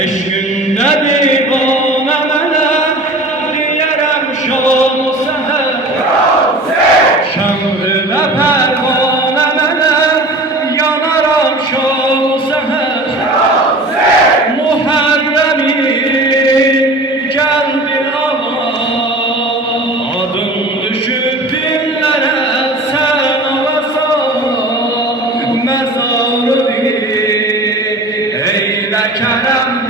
Eşkünde divane melek diyerem şam seher. Şam'ı ve pervane melek yanaram şam seher. Muharrem'in geldi ama adın düşüp dillere sen alasan mezarı eyle kerem.